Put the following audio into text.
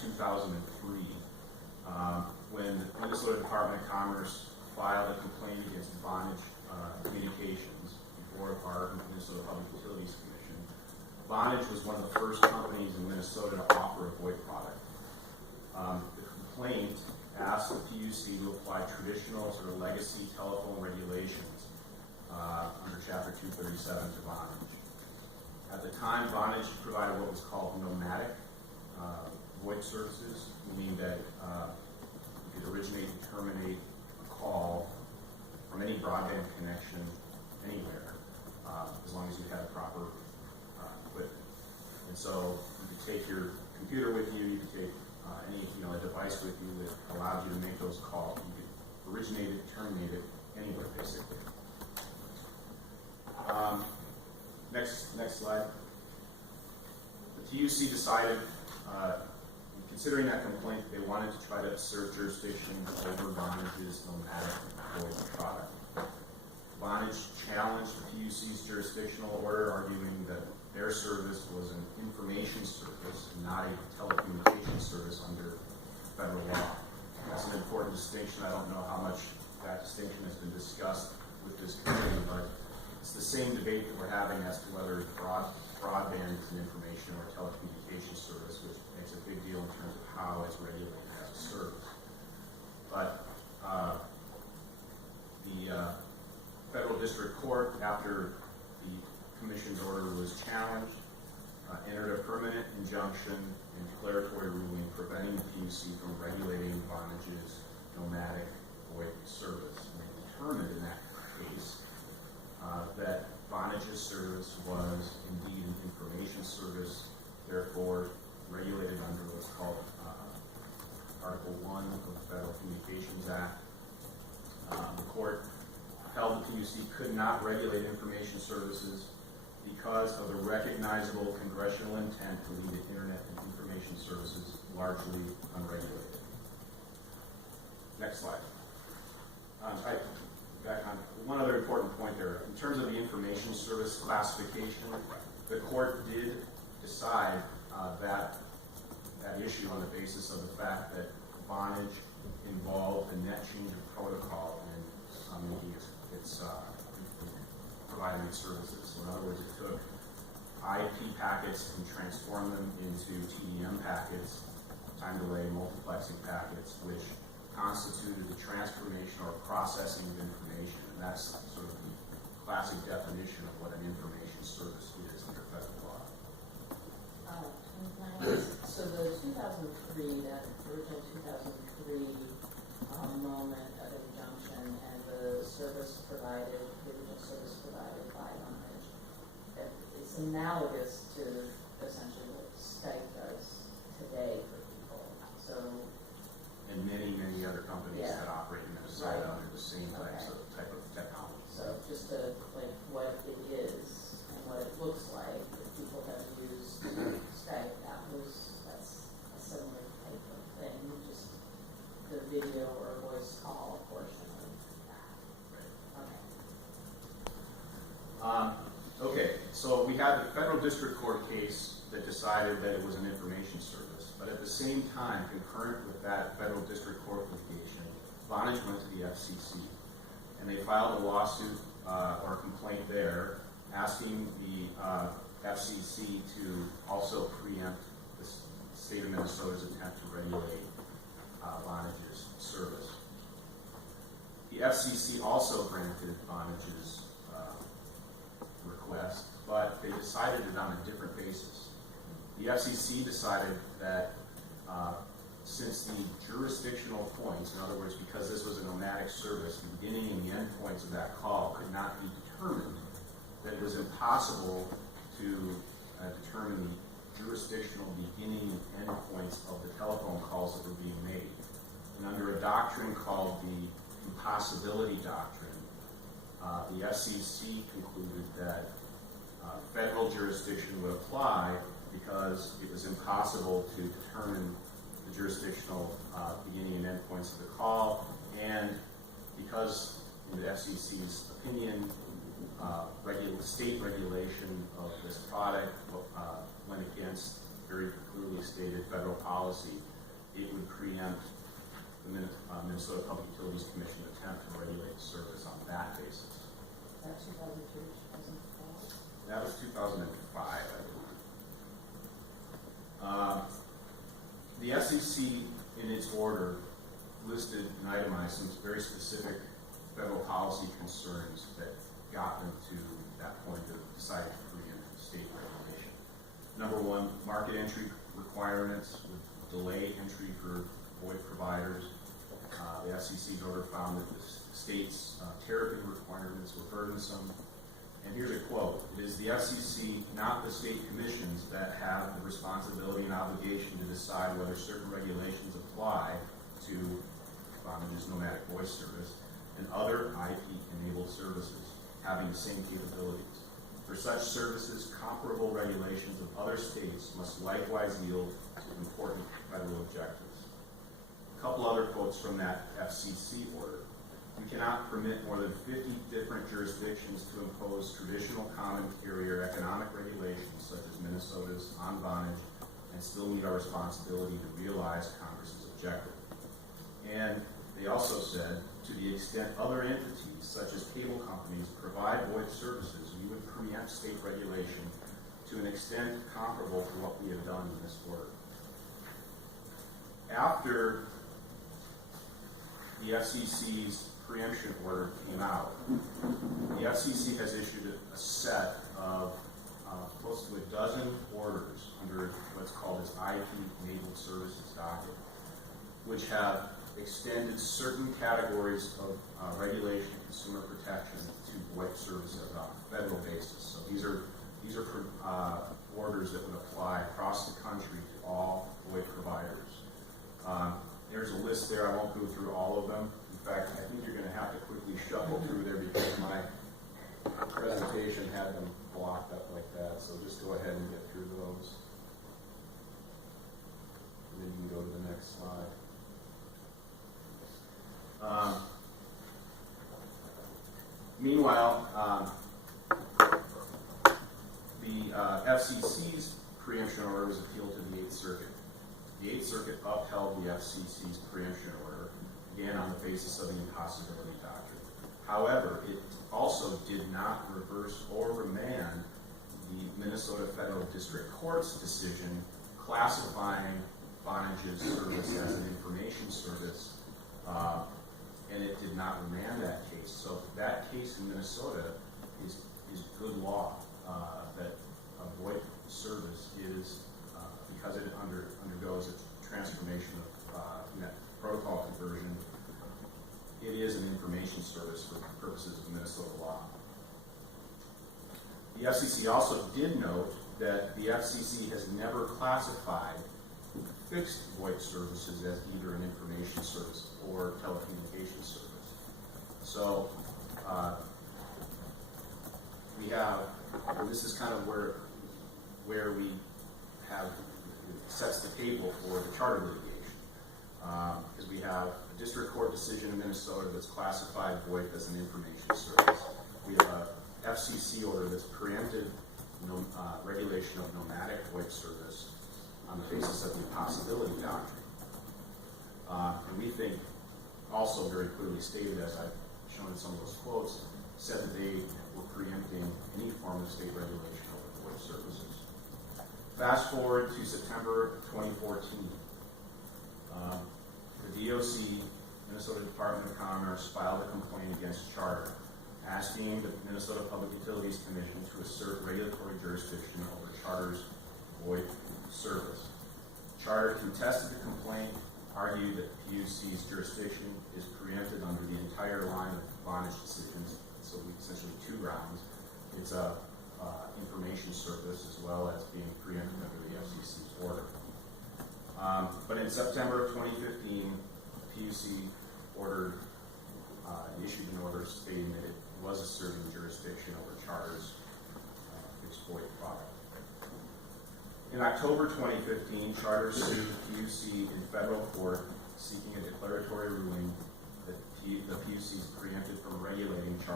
2003 when the Minnesota Department of Commerce filed a complaint against Vonage Communications before our Minnesota Public Utilities Commission. Vonage was one of the first companies in Minnesota to offer a VoIP product. The complaint asked the PUC to apply traditional sort of legacy telephone regulations under Chapter 237 to Vonage. At the time, Vonage provided what was called nomadic VoIP services, meaning that you could originate and terminate a call from any broadband connection anywhere, as long as you had proper equipment. And so you could take your computer with you, you could take a device with you that allowed you to make those calls. You could originate it, terminate it anywhere, basically. Next slide. The PUC decided, considering that complaint, they wanted to try to assert jurisdiction over Vonage's nomadic VoIP product. Vonage challenged the PUC's jurisdictional order, arguing that their service was an information service, not a telecommunications service under federal law. That's an important distinction. I don't know how much that distinction has been discussed with this committee, but it's the same debate that we're having as to whether broadband is an information or a telecommunications service, which makes a big deal in terms of how it's regulated as a service. But the federal district court, after the commission's order was challenged, entered a permanent injunction and declaratory ruling preventing the PUC from regulating Vonage's nomadic VoIP service. And they determined in that case that Vonage's service was indeed an information service, therefore regulated under what's called Article 1 of the Federal Communications Act. The court held the PUC could not regulate information services because of the recognizable congressional intent to leave the Internet and information services largely unregulated. Next slide. Back on one other important point there. In terms of the information service classification, the court did decide that issue on the basis of the fact that Vonage involved a net change of protocol in making its providing its services. So in other words, it took IP packets and transformed them into TDM packets, time delay multiplexing packets, which constituted the transformation or processing of information. And that's sort of the classic definition of what an information service is under federal law. So the 2003, that original 2003 moment of injunction and the service provided, the original service provided by Vonage, it's analogous to essentially what Skype does today for people. So, and many other companies that operate in Minnesota under the same type of technology. So just to what it is and what it looks like, if people have used Skype, that's a similar type of thing, just the video or voice call portion of that. Right. Okay, so we had the federal district court case that decided that it was an information service, but at the same time, concurrent with that federal district court litigation, Vonage went to the FCC, and they filed a lawsuit or a complaint there asking the FCC to also preempt the state of Minnesota's attempt to regulate Vonage's service. The FCC also granted Vonage's request, but they decided it on a different basis. The FCC decided that since the jurisdictional points, in other words, because this was a nomadic service, the beginning and the end points of that call could not be determined, that it was impossible to determine the jurisdictional beginning and end points of the telephone calls that were being made. And under a doctrine called the impossibility doctrine, the FCC concluded that federal jurisdiction would apply because it was impossible to determine the jurisdictional beginning and end points of the call, and because, in the FCC's opinion, state regulation of this product went against very clearly stated federal policy, it would preempt the Minnesota Public Utilities Commission attempt to regulate the service on that basis. That 2002, 2004? That was 2005, I believe. The FCC, in its order, listed and itemized some very specific federal policy concerns that got them to that point of deciding to preempt state regulation. Number one, market entry requirements would delay entry for VoIP providers. The FCC's order found that the state's tariffing requirements were burdensome. And here's a quote: "It is the FCC, not the state commissions, that have the responsibility and obligation to decide whether certain regulations apply to Vonage's nomadic voice service and other IP-enabled services having the same capabilities. For such services, comparable regulations of other states must likewise yield to important federal objectives." A couple other quotes from that FCC order. "We cannot permit more than 50 different jurisdictions to impose traditional common carrier economic regulations such as Minnesota's on Vonage and still meet our responsibility to realize Congress's objective." And they also said, "To the extent other entities, such as cable companies, provide VoIP services, we would preempt state regulation to an extent comparable to what we have done in this order." After the FCC's preemption order came out, the FCC has issued a set of close to a dozen orders under what's called its IP-enabled services docket, which have extended certain categories of regulation and consumer protection to VoIP services on a federal basis. So these are orders that would apply across the country to all VoIP providers. There's a list there. I won't go through all of them. In fact, I think you're going to have to quickly shuffle through there because my presentation had them blocked up like that. So just go ahead and get through those. And then you can go to the next slide. Meanwhile, the FCC's preemption order was appealed to the 8th Circuit. The 8th Circuit upheld the FCC's preemption order, again on the basis of the impossibility doctrine. However, it also did not reverse or remand the Minnesota Federal District Court's decision classifying Vonage's service as an information service, and it did not remand that case. So that case in Minnesota is good law, that a VoIP service is, because it undergoes a transformation of net protocol conversion, it is an information service for purposes of Minnesota law. The FCC also did note that the FCC has never classified fixed VoIP services as either an information service or telecommunications service. So we have, and this is kind of where we have, it sets the table for the charter litigation, because we have a district court decision in Minnesota that's classified VoIP as an information service. We have a FCC order that's preempted regulation of nomadic VoIP service on the basis of the impossibility doctrine. And we think also very clearly stated, as I've shown in some of those quotes, said that they were preempting any form of state regulation over VoIP services. Fast forward to September 2014. The DOC, Minnesota Department of Commerce, filed a complaint against Charter, asking the Minnesota Public Utilities Commission to assert regulatory jurisdiction over Charter's VoIP service. Charter contested the complaint, argued that PUC's jurisdiction is preempted under the entire line of Vonage decisions, so essentially two grounds. It's a information service as well as being preempted under the FCC's order. But in September of 2015, PUC issued an order stating that it was asserting jurisdiction over Charter's fixed VoIP product. In October 2015, Charter sued the PUC in federal court seeking a declaratory ruling that the PUC is preempted from regulating Charter